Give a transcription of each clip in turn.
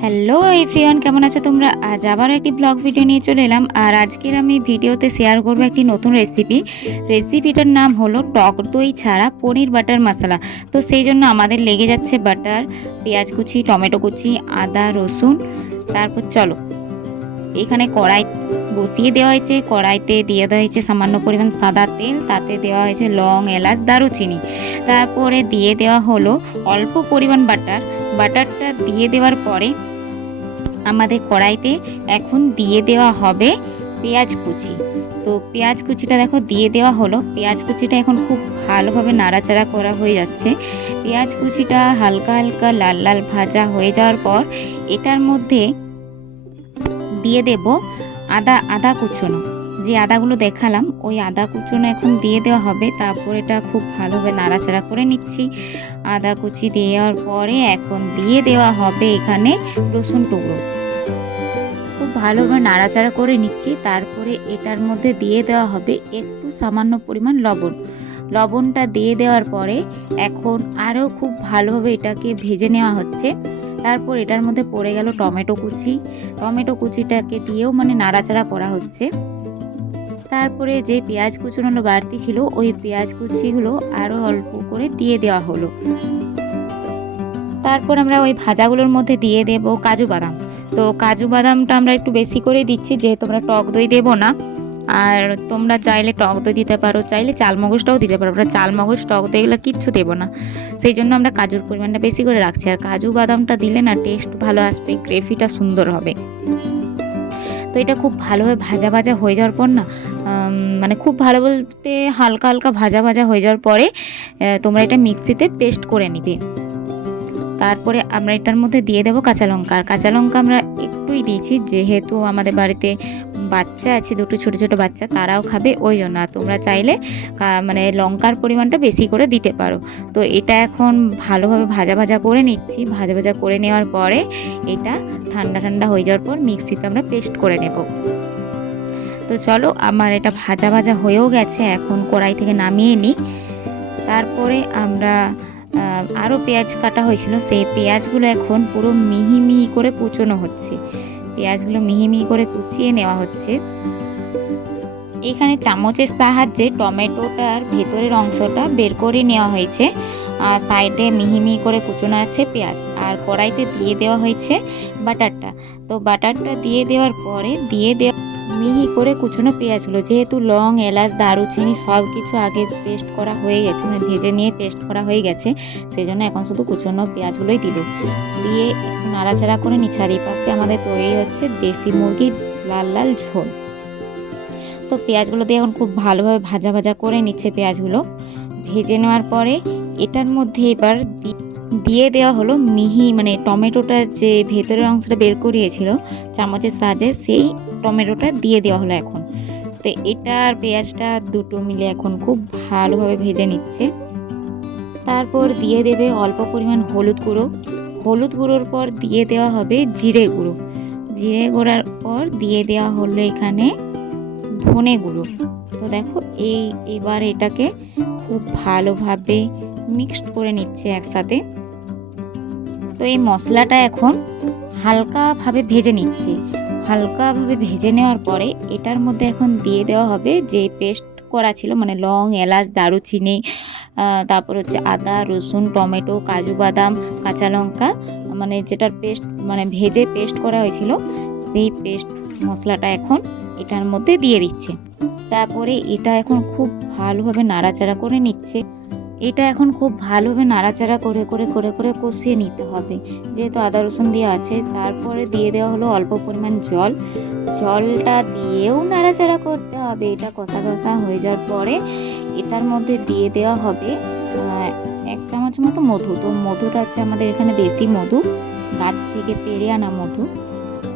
Hello everyone কেমন আছো তোমরা? আজ আবার একটি ব্লগ ভিডিও নিয়ে চলে এলাম। আর আজকের আমি ভিডিওতে শেয়ার করব একটি নতুন রেসিপি রেসিপিটার নাম হলো টক দই ছাড়া পনির বাটার মশলা। তো সেই জন্য আমাদের লেগে যাচ্ছে বাটার, পেঁয়াজ কুচি, টমেটো কুচি, আদা, রসুন। তারপর চলো। এখানে কড়াই বসিয়ে দেওয়া হয়েছে। কড়াইতে দিয়ে দেওয়া হয়েছে সামান্য পরিমাণ সাদা তেল, তাতে দেওয়া হয়েছে লং, এলাচ, দারুচিনি। তারপরে দিয়ে দেওয়া হলো অল্প পরিমাণ বাটার। বাটারটা দিয়ে দেওয়ার পরে আমাদের কড়াইতে এখন দিয়ে দেওয়া হবে পেঁয়াজ কুচি। তো পেঁয়াজ কুচিটা দেখো, দিয়ে দেওয়া হলো। পেঁয়াজ কুচিটা এখন খুব ভালোভাবে নাড়াচাড়া করা হয়ে যাচ্ছে। পেঁয়াজ কুচিটা হালকা হালকা লাল লাল ভাজা হয়ে যাওয়ার পর এটার মধ্যে দিয়ে দেব আদা আদা কুচনো। যে আদাগুলো দেখালাম, ওই আদা কুচনো এখন দিয়ে দেওয়া হবে। তারপর এটা খুব ভালোভাবে নাড়াচাড়া করে নিচ্ছি। আদা কুচি দেওয়ার পরে এখন দিয়ে দেওয়া হবে এখানে রসুন টুকরো। খুব ভালোভাবে নাড়াচাড়া করে নিচ্ছি। তারপরে এটার মধ্যে দিয়ে দেওয়া হবে একটু সামান্য পরিমাণ লবণ। লবণটা দিয়ে দেওয়ার পরে এখন আরও খুব ভালোভাবে এটাকে ভেজে নেওয়া হচ্ছে। তারপর এটার মধ্যে পড়ে গেল টমেটো কুচি। টমেটো কুচিটাকে দিয়েও মানে নাড়াচাড়া করা হচ্ছে। তারপরে যে পেঁয়াজ কুচুনো বাড়তি ছিল, ওই পেঁয়াজ কুচিগুলো আরও অল্প করে দিয়ে দেওয়া হলো। তারপর আমরা ওই ভাজাগুলোর মধ্যে দিয়ে দেব কাজু বাদাম। তো কাজু বাদামটা আমরা একটু বেশি করে দিচ্ছি, যেহেতু আমরা টক দই দেবো না। আর তোমরা চাইলে টক দই দিতে পারো, চাইলে চাল মগজটাও দিতে পারো, আমরা চাল মগজ টক দই এগুলো কিচ্ছু দেবো না। সেই জন্য আমরা কাজুর পরিমাণটা বেশি করে রাখছি। আর কাজু বাদামটা দিলে না টেস্ট ভালো আসবে গ্রেভিটা সুন্দর হবে। তো এটা খুব ভালোভাবে ভাজা ভাজা হয়ে যাওয়ার পর না মানে খুব ভালো বলতে হালকা হালকা ভাজা ভাজা হয়ে যাওয়ার পরে তোমরা এটা মিক্সিতে পেস্ট করে নিবে। তারপরে আমরা এটার মধ্যে দিয়ে দেবো কাঁচা লঙ্কা। আর কাঁচা লঙ্কা আমরা একটুই দিয়েছি, যেহেতু আমাদের বাড়িতে বাচ্চা আছে, দুটো ছোটো ছোটো বাচ্চা, তারাও খাবে, ওই জন্য। আর তোমরা চাইলে মানে লঙ্কার পরিমাণটা বেশি করে দিতে পারো। তো এটা এখন ভালোভাবে ভাজা ভাজা করে নিচ্ছি। ভাজা ভাজা করে নেওয়ার পরে এটা ঠান্ডা ঠান্ডা হয়ে যাওয়ার পর মিক্সিতে আমরা পেস্ট করে নেব। তো চলো, আমার এটা ভাজা ভাজা হয়েও গেছে, এখন কড়াই থেকে নামিয়ে নিই। তারপরে আমরা আরও পেঁয়াজ কাটা হয়েছিল, সেই পেঁয়াজগুলো এখন পুরো মিহি মিহি করে কুচোনো হচ্ছে। পেঁয়াজগুলো মিহি মিহি করে কুচিয়ে নেওয়া হচ্ছে। এখানে চামচের সাহায্যে টমেটোটার ভেতরের অংশটা বের করে নেওয়া হয়েছে। আর সাইডে মিহি মিহি করে কুচোনো আছে পেঁয়াজ। আর কড়াইতে দিয়ে দেওয়া হয়েছে বাটারটা। তো বাটারটা দিয়ে দেওয়ার পরে দিয়ে দেওয়া মিহি করে কুচনো পেঁয়াজগুলো, যেহেতু লং, এলাচ, দারুচিনি সব কিছু আগে পেস্ট করা হয়ে গেছে মানে ভেজে নিয়ে পেস্ট করা হয়ে গেছে সেই জন্য এখন শুধু কুচনো পেঁয়াজগুলোই দিল দিয়ে নাড়াচাড়া করে এই পাশে আমাদের তৈরি হচ্ছে দেশি মুরগির লাল লাল ঝোল। তো পেঁয়াজগুলো দিয়ে এখন খুব ভালোভাবে ভাজা ভাজা করে নিচ্ছে পেঁয়াজগুলো। ভেজে নেওয়ার পরে এটার মধ্যে এবার দিয়ে দেওয়া হলো মিহি মানে টমেটোটা যে ভেতরের অংশটা বের করিয়েছিল, চামচের সাহায্যে সেই টমেটোটা দিয়ে দেওয়া হলো এখন। তো এটা আর পেঁয়াজটা দুটো মিলে এখন খুব ভালোভাবে ভেজে নিচ্ছে। তারপর দিয়ে দেবে অল্প পরিমাণ হলুদ গুঁড়ো। হলুদ গুঁড়োর পর দিয়ে দেওয়া হবে জিরে গুঁড়ো। জিরে গুঁড়ার পর দিয়ে দেওয়া হলো এখানে ধনে গুঁড়ো। তো দেখো এই এবার এটাকে খুব ভালোভাবে মিক্সড করে নিচ্ছে একসাথে। তো এই মশলাটা এখন হালকাভাবে ভেজে নিচ্ছে। হালকাভাবে ভেজে নেওয়ার পরে এটার মধ্যে এখন দিয়ে দেওয়া হবে যে পেস্ট করা ছিল মানে লং, এলাচ, দারুচিনি তারপর হচ্ছে আদা, রসুন, টমেটো, কাজু বাদাম, কাঁচা লঙ্কা মানে যেটার পেস্ট মানে ভেজে পেস্ট করা হয়েছিল, সেই পেস্ট মশলাটা এখন এটার মধ্যে দিয়ে দিচ্ছে। তারপরে এটা এখন খুব ভালোভাবে নাড়াচাড়া করে নিচ্ছে। এটা এখন খুব ভালোভাবে নাড়াচাড়া করে করে করে করে কষিয়ে নিতে হবে। যেহেতু আদা, রসুন দিয়ে আছে, তারপরে দিয়ে দেওয়া হলো অল্প পরিমাণ জল। জলটা দিয়েও নাড়াচাড়া করতে হবে। এটা কষা কষা হয়ে যাওয়ার পরে এটার মধ্যে দিয়ে দেওয়া হবে এক চামচ মতো মধু। তো মধুটা হচ্ছে আমাদের এখানে দেশি মধু, গাছ থেকে পেরে আনা মধু।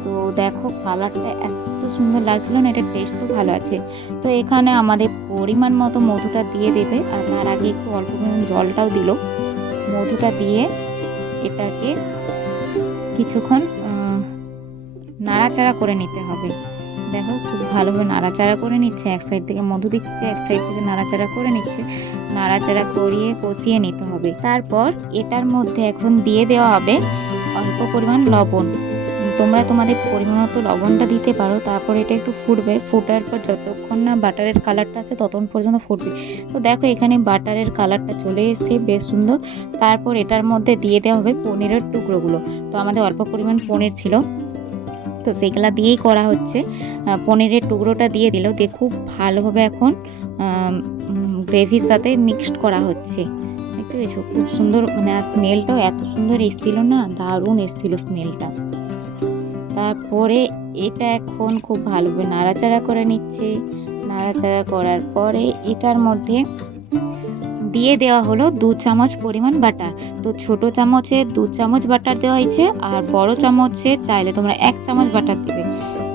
তো দেখো কালারটা এত সুন্দর লাগছিল না, এটা টেস্টও ভালো আছে। তো এখানে আমাদের পরিমাণ মতো মধুটা দিয়ে দেবে, আর তার আগে একটু অল্প পরিমাণ জলটাও দিল। মধুটা দিয়ে এটাকে কিছুক্ষণ নাড়াচাড়া করে নিতে হবে। দেখো, খুব ভালোভাবে নাড়াচাড়া করে নিচ্ছে, এক সাইড থেকে মধু দিচ্ছে, এক সাইড থেকে নাড়াচাড়া করে নিচ্ছে। নাড়াচাড়া করিয়ে কষিয়ে নিতে হবে। তারপর এটার মধ্যে এখন দিয়ে দেওয়া হবে অল্প পরিমাণ লবণ। তোমরা তোমাদের পরিমাণ মতো লবণটা দিতে পারো, তারপর এটা একটু ফুটবে। ফোটার পর যতক্ষণ না বাটারের কালারটা আসে, ততক্ষণ পর্যন্ত ফুটবে। তো দেখো, এখানে বাটারের কালারটা চলে এসেছে, বেশ সুন্দর। তারপর এটার মধ্যে দিয়ে দেওয়া হবে পনিরের টুকরোগুলো। তো আমাদের অল্প পরিমাণ পনির ছিল। তো সেগুলা দিয়েই করা হচ্ছে। পনিরের টুকরোটা দিয়ে দিলেও দিয়ে খুব ভালোভাবে এখন গ্রেভির সাথে মিক্সড করা হচ্ছে। দেখতে পেয়েছ? খুব সুন্দর মানে স্মেলটাও এত সুন্দর এসেছিল না, দারুণ এসেছিল স্মেলটা তারপরে এটা এখন খুব ভালোভাবে নাড়াচাড়া করে নিচ্ছে। নাড়াচাড়া করার পরে এটার মধ্যে দিয়ে দেওয়া হলো দু চামচ পরিমাণ বাটার। তো ছোট চামচে দু চামচ বাটার দেওয়া হয়েছে আর বড় চামচে চাইলে তোমরা এক চামচ বাটার দিবে।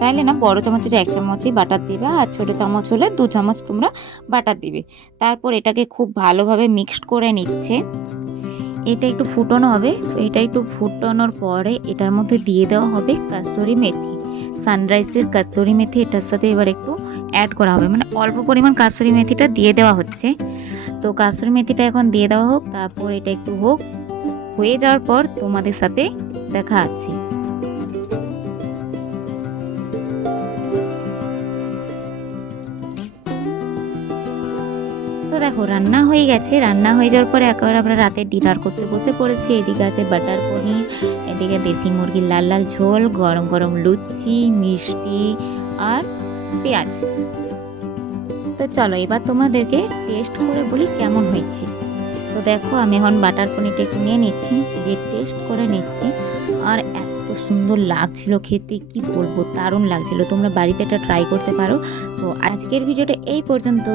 চাইলে না, বড় চামচের এক চামচই বাটার দিবে আর ছোট চামচ হলে দু চামচ তোমরা বাটার দিবে। তারপর এটাকে খুব ভালোভাবে মিক্সড করে নিচ্ছে। এটা একটু ফুটানো হবে। এটা একটু ফুটানোর পরে এটার মধ্যে দিয়ে দেওয়া হবে কাসুরি মেথি। সানরাইসের কাসুরি মেথি এটার সাথে এবার একটু অ্যাড করা হবে। মানে অল্প পরিমাণ কাসুরি মেথিটা দিয়ে দেওয়া হচ্ছে। তো কাসুরি মেথিটা এখন দিয়ে দেওয়া হোক, তারপর এটা একটু হোক। হয়ে যাওয়ার পর তোমাদের সাথে দেখা আছে দেখো, রান্না হয়ে গেছে। রান্না হয়ে যাওয়ার পরে একেবারে আমরা রাতে ডিনার করতে বসে পড়েছি। এদিকে আছে বাটার পনির, এদিকে দেশি মুরগির লাল লাল ঝোল, গরম গরম লুচি, মিষ্টি আর পেঁয়াজ। তো চলো, এবার তোমাদেরকে টেস্ট করে বলি কেমন হয়েছে। তো দেখো, আমি এখন বাটার পনিরটা একটু নিয়ে নিচ্ছি, দিয়ে টেস্ট করে নিচ্ছি। আর এত সুন্দর লাগছিল খেতে, কি বলব? দারুণ লাগছিল। তোমরা বাড়িতে এটা ট্রাই করতে পারো। তো আজকের ভিডিওটা এই পর্যন্ত।